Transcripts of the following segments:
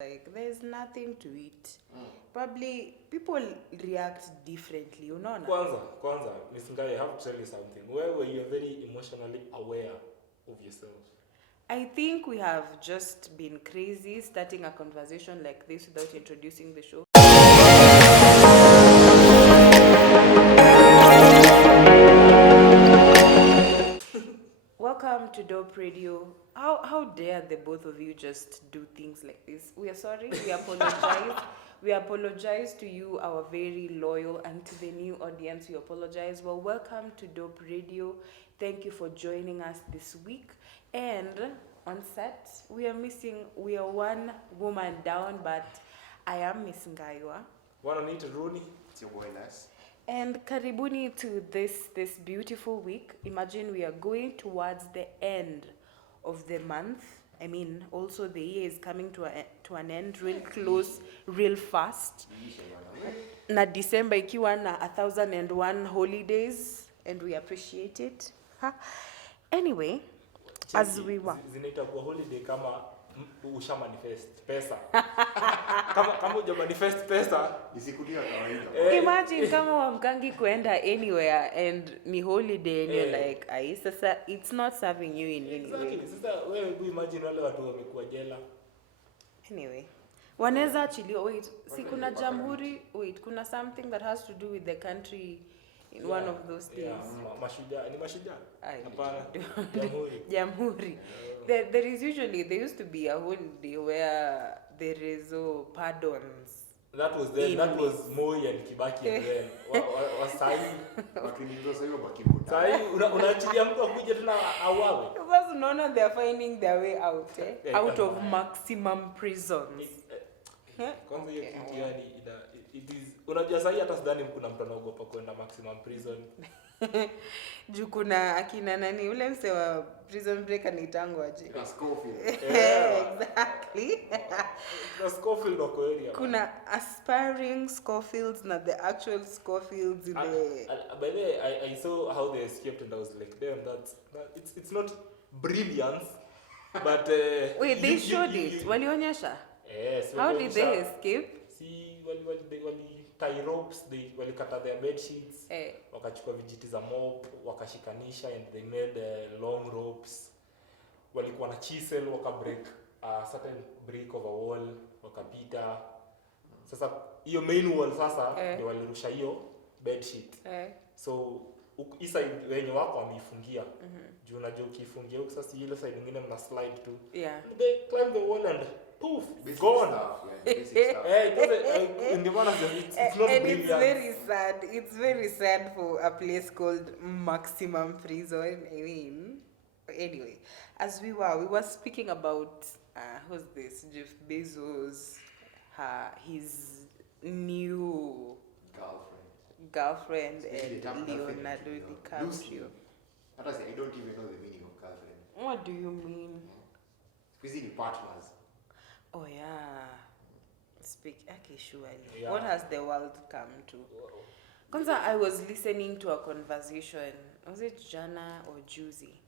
Like, there's nothing to it. Probably people react differently, unaona? Kwanza, Miss Ngaywa, I have to tell you something. Where you're very emotionally aware of yourself. I think we have just been crazy starting a conversation like this without introducing the show. Welcome to D.O.P.E Radio. How dare the both of you just do things like this? We are sorry. We apologize. We apologize to you, our very loyal, and to the new audience. We apologize. Well, welcome to D.O.P.E Radio. Thank you for joining us this week. And on set, we are one woman down, but I am Miss Ngaywa. Wanna meet Roonie? It's your boy Les. And karibuni to this beautiful week. Imagine we are going towards the end of the month. I mean, also the year is coming to an end real close, real fast. Na December ikiwa na 1,001 holidays, and we appreciate it. Anyway, as we were. Zinaita kwa holiday kama usha manifest pesa. kama uja manifest pesa isikulia kawaida. Imagine kama wamkangi kuenda anywhere and ni holiday and you're like, ai sasa it's not serving you in any way. Exactly. Sasa wewe imagine wale watu wamekuwa jela. Anyway, wanaweza achiliwa. Wait, si kuna jamhuri, kuna something that has to do with the country in one of those days. Mashujaa, ni mashujaa? Hapana. Jamhuri. Jamhuri. There used to be a holiday where there is pardons. That was then. That was Moi and Kibaki then. Wasai. Wakinizo sasa hiyo baki kuta. Sai unaachilia mtu akuje tena auawe. Because unaona they are finding their way out, out of maximum prisons. Kwanza hiyo kitu yani it is unajua sasa hata sidhani kuna mtu anaogopa kwenda maximum prison. Juu kuna akina nani ule mse wa prison break anaitangwa aje? Scofield. Exactly. The Scofield wako area. Kuna aspiring Scofields na the actual Scofields in the by the way, I saw how they escaped and I was like, damn, it's not brilliance, but wait, they showed it. Walionyesha? Yes. How did they escape? See, wali tie ropes, they walikata their bed sheets, wakachukua vijiti za mop, wakashikanisha and they made long ropes. Walikuwa na chisel, wakabreak a certain brick of a wall, wakapita. Sasa hiyo main wall sasa ndio walirusha hiyo bed sheet. So side wenye wako wameifungia. Juu unajua ukifungia huko sasa ile side nyingine mna slide tu. They climb the wall and poof, gone. It's not and brilliant. It's very sad for a place called maximum prison. I mean, anyway, as we were speaking about who's this? Jeff Bezos, his new girlfriend and Leonardo DiCaprio. I don't even know the meaning of girlfriend. What do you mean? Because partners. Oh yeah. Surely. Yeah. What has the world come to? Kwanza, I was listening to a conversation, was it Jana or Juicy,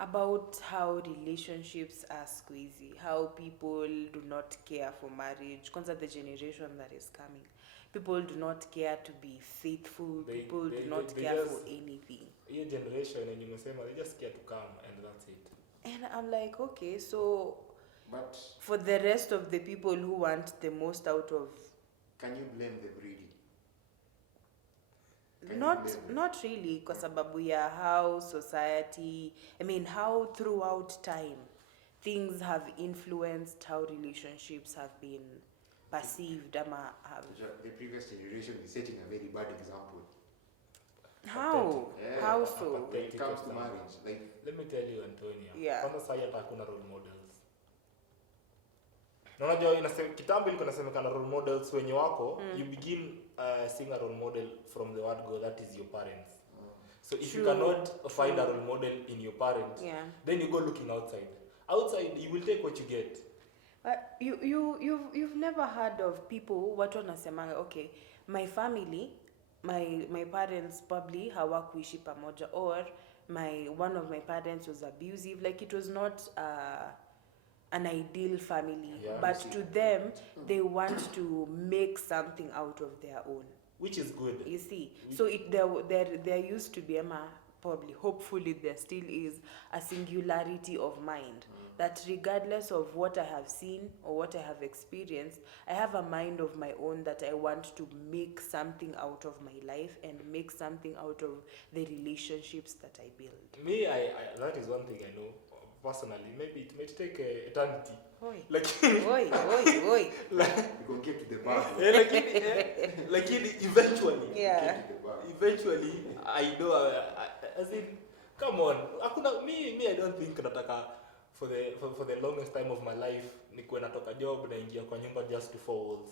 about how relationships are squeezy, how people do not care for marriage. Kwanza, the generation that is coming, people do not care to be faithful. People do not care for anything. Your generation and you say they just care to come and that's it. And I'm like, okay, so but for the rest of the people who want the most out of, can you blame the greedy? Not really, kwa sababu ya how society, I mean how throughout time things have influenced how relationships have been perceived. The previous generation is setting a very bad example. How? Yeah, How so? When it comes to marriage, like let me tell you, Antonia. Yeah. Kama sasa hata hakuna role models. Na unajua kitambo ilikuwa inasemekana role models wenye wako, you begin seeing a role model from the word go, that is your parents. So if you cannot find a role model in your parents, then you go looking outside. Outside you will take what you get. But you've never heard of people watu wanasemanga, okay, my family, my parents probably hawakuishi pamoja, or one of my parents was abusive. Like it was not an ideal family, Yeah. but to them they want to make something out of their own, which is good. you see. So there used to be, probably, hopefully there still is, a singularity of mind, that regardless of what I have seen or what I have experienced, I have a mind of my own that I want to make something out of my life and make something out of the relationships that I build. Me, I that is one thing I know personally. Maybe it might take eternity. Oi. Like Oi. We can get to the bar. Eventually. Yeah. Get to the bar. Eventually, I know. As in, come on. Me, I don't think nataka for the longest time of my life nikuwe natoka job naingia kwa nyumba just to four walls.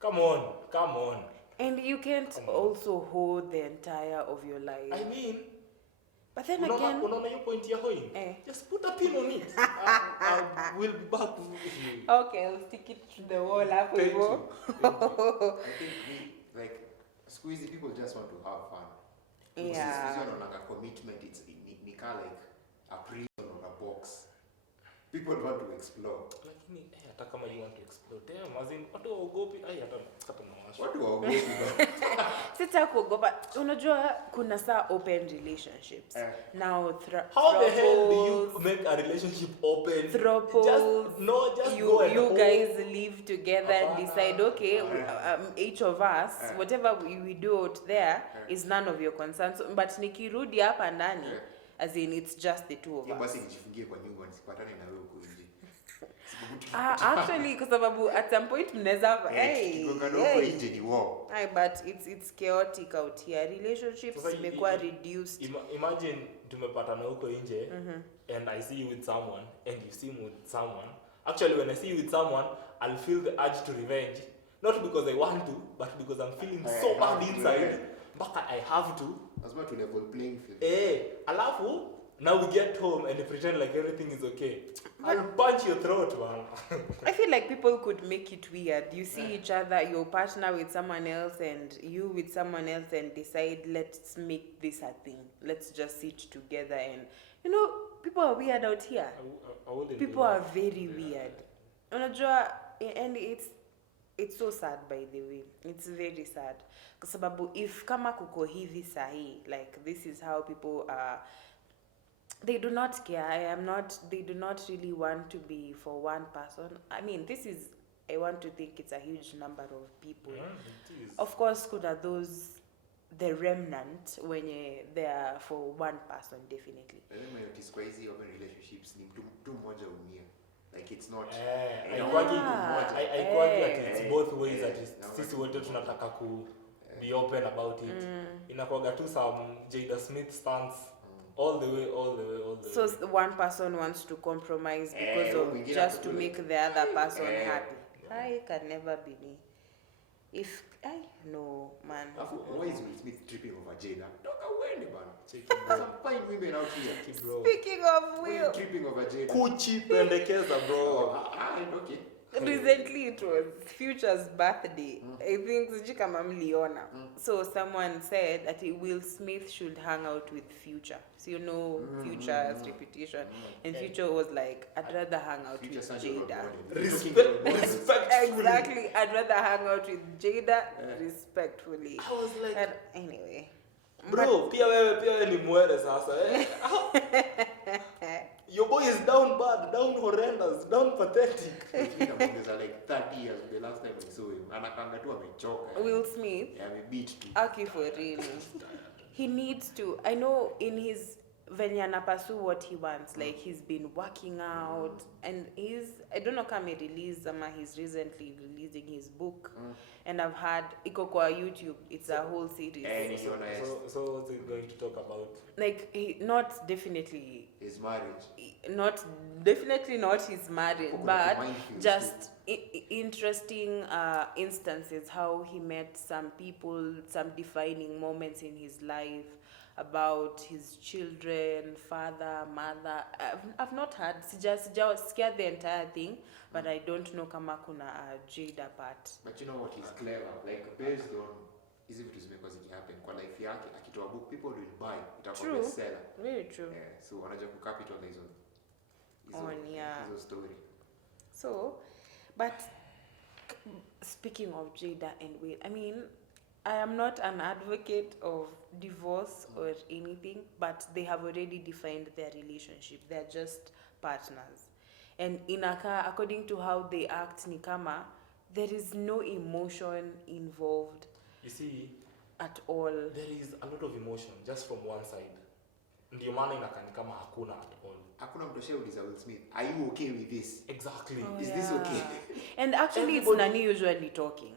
Come on. And you can't also hold the entire of your life. I mean, but then again, unaona hiyo point ya hoing? Just put a pin on it. I will be back with you. Okay, I'll stick it to the wall hapo Thank hivyo. you. I think we, like, squeezy people just want to have fun. Yeah. Squeezy wanaonanga commitment, it's ni ka like a prison or a box. People want to explore. Lakini hata kama you want to explore, damn, as in watu waogopi, hata nawasha. Watu waogopi bro. Sita kuogopa. Unajua kuna saa open relationships. Now how the hell do you make a relationship open? Just you go and you guys live together and decide, okay, each of us, whatever we do out there is none of your concerns. But nikirudi hapa ndani, as in it's just the two of us. Basi nijifungie kwa nyumba nisipatane na wewe huko nje. Actually, kwa sababu at some point mnaweza nje ni war. But it's chaotic out here. Relationships zimekuwa reduced. Imagine tumepatana huko nje and I see you with someone and you see me with someone. Actually, when I see you with someone, I'll feel the urge to revenge. Not because I want to, but because I'm feeling so bad inside. But I have to. Lazima tu level playing field. Alafu, now we get home and pretend like everything is okay. I'll punch your throat, man. I feel like people could make it weird. You see each other, your partner with someone else and you with someone else, and decide, let's make this a thing. Let's just sit together and, people are weird out here. People are very weird. Unajua, and it's so sad, by the way. It's very sad. Kwa sababu if kama kuko hivi sahi, like this is how people are, they do not care. They do not really want to be for one person. I mean, I want to think it's a huge number of people. Yeah, it is. Of course, could those, the remnant, when they are for one person, definitely. I think when it is crazy open relationships, ni mtu mmoja umia. Like it's not. It's both ways. Sisi wote tunataka ku be open about it. Inakuwaga tu some Jada Smith stance. All the way. So one person wants to compromise because of just to make the other person happy. I can never be me. If I know, man. Why is Will Smith tripping over Jada? Don't go away, man. Some fine women out here, bro. Speaking of Will, tripping over Jada. Kuchi pendekeza, bro. Okay. Recently it was Future's birthday. I think sijui kama mliona. So someone said that Will Smith should hang out with Future. So Future's reputation. And Future was like, I'd rather hang out with Jada. Respectfully. Exactly. I'd rather hang out with Jada respectfully. I was like, and anyway. Bro, pia wewe ni mwere sasa. Your boy is down bad, down horrendous, down pathetic. There's like 30 years the last time I saw him. Anakanga tu amechoka. Will Smith? Yeah, beat too. Okay, for real. He needs to. I know in his venye pursue what he wants. Like he's been working out, and I don't know kama release he's recently releasing his book, and I've had iko kwa YouTube. It's a whole series. So what's he going to talk about? Like not definitely his marriage. Definitely not his marriage, but just interesting instances how he met some people, some defining moments in his life, about his children, father, mother. I've not heard, scared the entire thing, but I don't know kama kuna Jada part. But you know what, he's clever, like based on hizi vitu zimekuwa zikihappen kwa life yake, akitoa book people will buy, itakuwa bestseller. Very true. Yeah, so wanajua kucapitalize on hizo story. So, but speaking of Jada and Will, I mean, I am not an advocate of divorce or anything, but they have already defined their relationship. They're just partners. And inaka, according to how they act, Nikama, there is no emotion involved. You see, at all. There is a lot of emotion just from one side. Ndio maana inakaa ni kama hakuna at all. Hakuna mtu ashauliza Will Smith, are you okay with this? Exactly. Is this okay? And actually it's Nani usually talking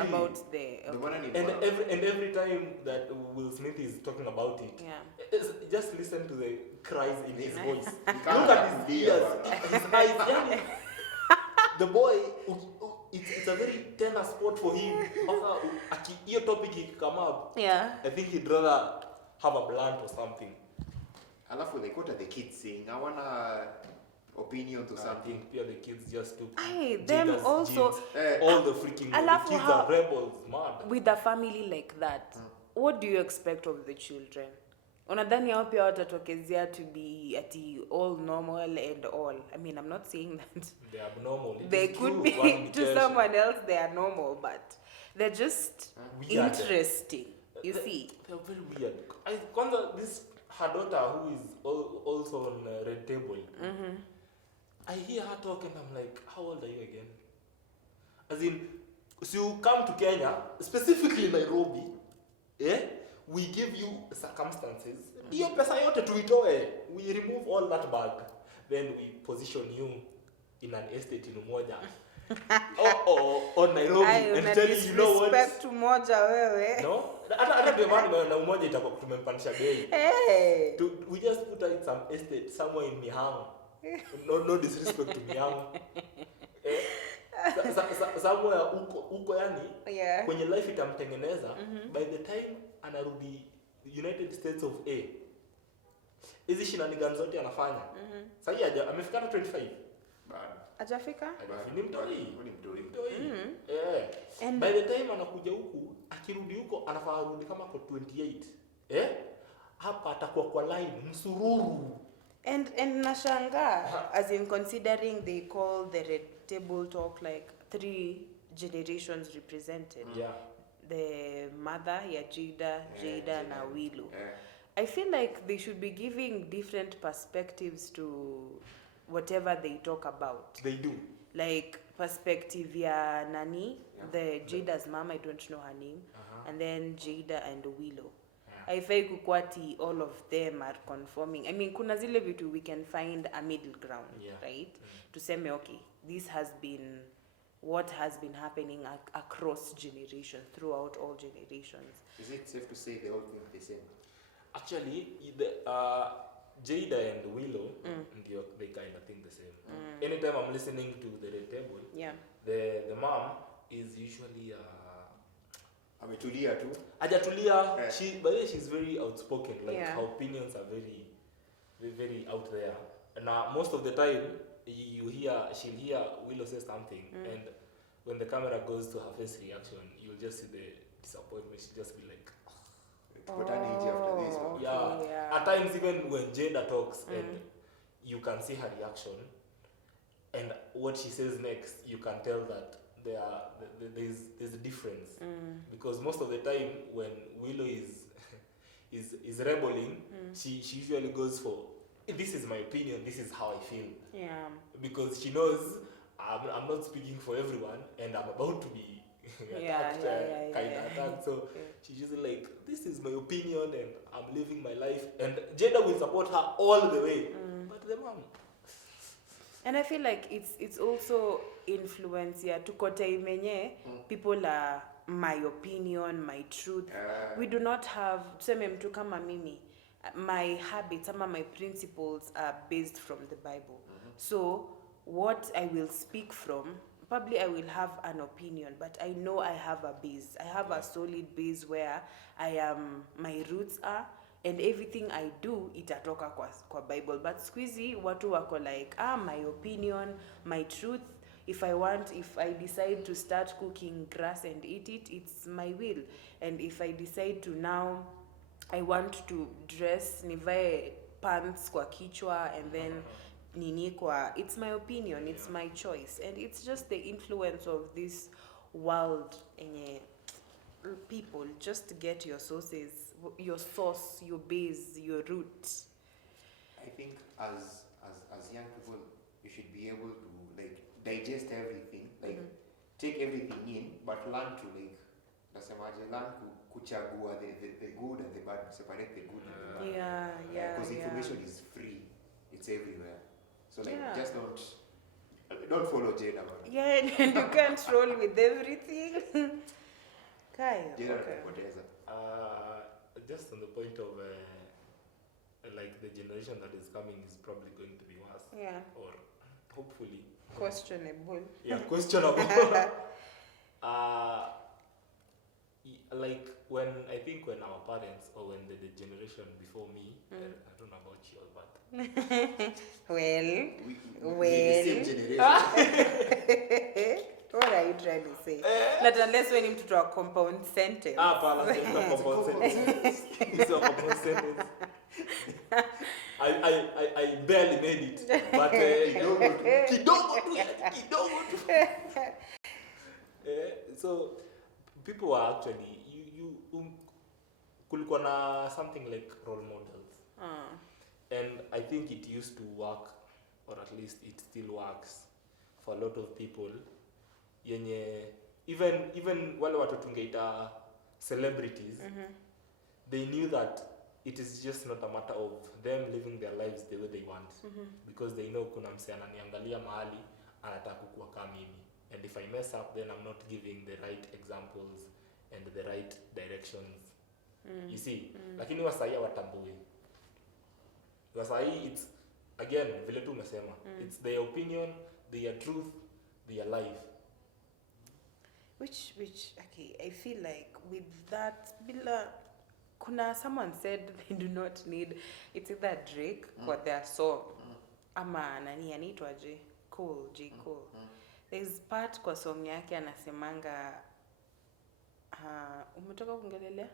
about the and every time that Will Smith is talking about it, just listen to the cries in his voice. Look at his ears, his eyes. The boy, it's a very tender spot for him. After your topic come up, I think he'd rather have a blunt or something. Alafu, like, what are the kids saying? I want opinions or something. I think the kids just took them also all the freaking the kids are rebels, mad. With a family like that, what do you expect of the children? Unadhani hao pia watatokezea to be all normal and all. I mean, I'm not saying that they're abnormal. They could be to someone else they are normal, but they're just interesting. You see, they're very weird. This her daughter who is also on Red Table. I hear her talk and I'm like, how old are you again? As in, so you come to Kenya, specifically Nairobi, we give you circumstances. Iyo pesa yote tuitoe. We remove all that bag. Then we position you in an estate in Umoja. On Nairobi and tell you know what? Respect to Moja wewe. No? Hata ndio maana na Umoja itakuwa tumempandisha bei. We just put out some estate somewhere in Mihango. No disrespect to Mihango. Somewhere uko yani kwenye life itamtengeneza by the time anarudi United States of A. Hizi shenanigans zote anafanya. Sasa amefika 25. Ajafika? Ni mtoi. By the time anakuja huku, akirudi huko anafaa rudi kama kwa 28. Hapa atakuwa kwa line msururu. And nashanga, as in considering they call the Red Table Talk like 3 generations represented. The mother, Jada na Willow. I feel like they should be giving different perspectives to whatever they talk about. They do. Like perspective ya Nani, the Jada's mom, I don't know her name, and then Jada and Willow. Haifai kukwati all of them are conforming. I mean, kuna zile vitu we can find a middle ground, right? Tuseme, okay, this has been what has been happening across generations, throughout all generations. Is it safe to say they all think the same? Actually, Jada and Willow, they kind of think the same. Anytime I'm listening to the Red Table, the mom is usually ametulia tu. Hajatulia. By the way, she's very outspoken. Like her opinions are very, very, very out there. And most of the time, she'll hear Willow say something, and when the camera goes to her face reaction, you'll just see the disappointment. She'll just be like, after this. At times, even when Jada talks, and you can see her reaction, and what she says next, you can tell that there's a difference. Because most of the time, when Willow is rebelling, she usually goes for, this is my opinion, this is how I feel. Because she knows I'm not speaking for everyone, and I'm about to be attacked. So she's usually like, this is my opinion, and I'm living my life. And Jada will support her all the way. But the mom. And I feel like it's also influence tukote imenye people are my opinion, my truth. We do not have tuseme mtu kama mimi, my habits ama my principles are based from the Bible. So what I will speak from, probably I will have an opinion, but I know I have a base. I have a solid base where my roots are, and everything I do itatoka kwa Bible. But squeezy watu wako like, my opinion, my truth. If I decide to start cooking grass and eat it, it's my will. And if I decide to now, I want to dress, nivae pants kwa kichwa, and then nini kwa, it's my opinion, it's my choice, and it's just the influence of this world enye people just get your sources, your source, your base, your root. I think as young people, you should be able to like digest everything, like take everything in, but learn to like learn kuchagua the good and the bad, separate the good and the bad. Because information is free, it's everywhere. So like just don't follow Jada, man. Yeah, and you can't roll with everything. Kai, Jada okay. poteza. Just on the point of like the generation that is coming is probably going to be worse. Yeah. Or hopefully. Questionable. Yeah, questionable. Like when I think when our parents or when the generation before me, I don't know about you, but we the same generation. What are you trying to say? Not unless when him to draw a compound sentence. compound sentence. It's a compound sentence. I barely made it, but kidogo tu. So people are actually kulikuwa na something like role models, and I think it used to work, or at least it still works for a lot of people. Yenye even wale watu tungeita celebrities, they knew that it is just not a matter of them living their lives the way they want, because they know kuna mse ananiangalia mahali anataka kuwa kama mimi, and if I mess up then I'm not giving the right examples and the right directions. You see, lakini wasai hawatambui. Wasai it's again vile tu umesema, it's their opinion, their truth, their life. Which okay, I feel like with that bila kuna someone said they do not need, it's either Drake for their song ama nani anaitwaje J. Cole. There's part kwa song yake anasemanga umetoka kuongelelea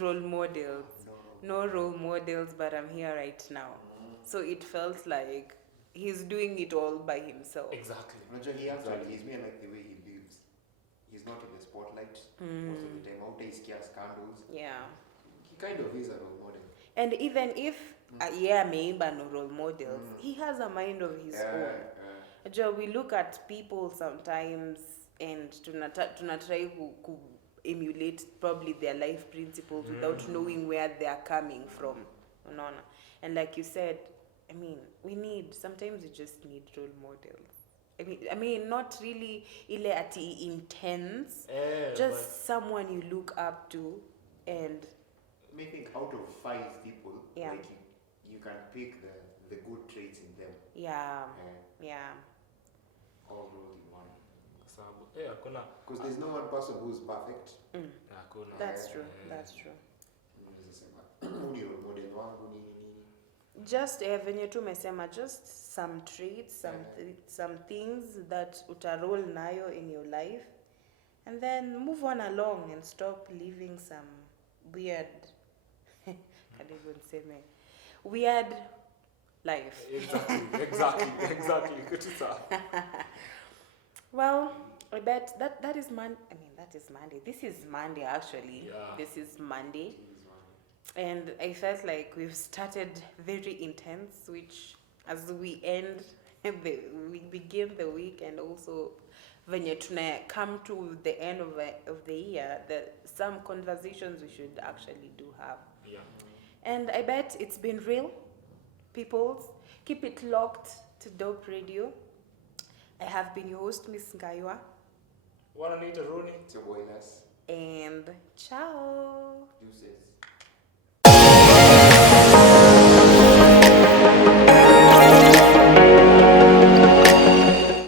role models. No role models, but I'm here right now. So it felt like he's doing it all by himself. Exactly. He's made like the way he lives. He's not in the spotlight most of the time. Out there, he's scandals. Yeah. He kind of is a role model. And even if ameimba no role models, he has a mind of his own. Joe, we look at people sometimes and tunatry to emulate probably their life principles without knowing where they are coming from. Unaona? And like you said, I mean, sometimes we just need role models. I mean, not really ile ati intense, just someone you look up to, and I think out of 5 people, like you can pick the good traits in them. Yeah. All rolled in one. Because there's no one person who's perfect. That's true. That's true. Role model wangu nini. Just venye tu umesema, just some traits, some things that utaroll nayo in your life, and then move on along and stop living some weird can't even say me weird life. Exactly. Good stuff. Well, I bet that is Monday. This is Monday actually. Yeah. This is Monday. And I felt like we've started very intense, which as we end, we begin the week, and also when you come to the end of the year, some conversations we should actually do have. Yeah. And I bet it's been real. People, keep it locked to D.O.P.E Radio. I have been your host, Miss Ngaywa. Wanna meet a Roonie? It's your boy Les. And ciao. Deuces.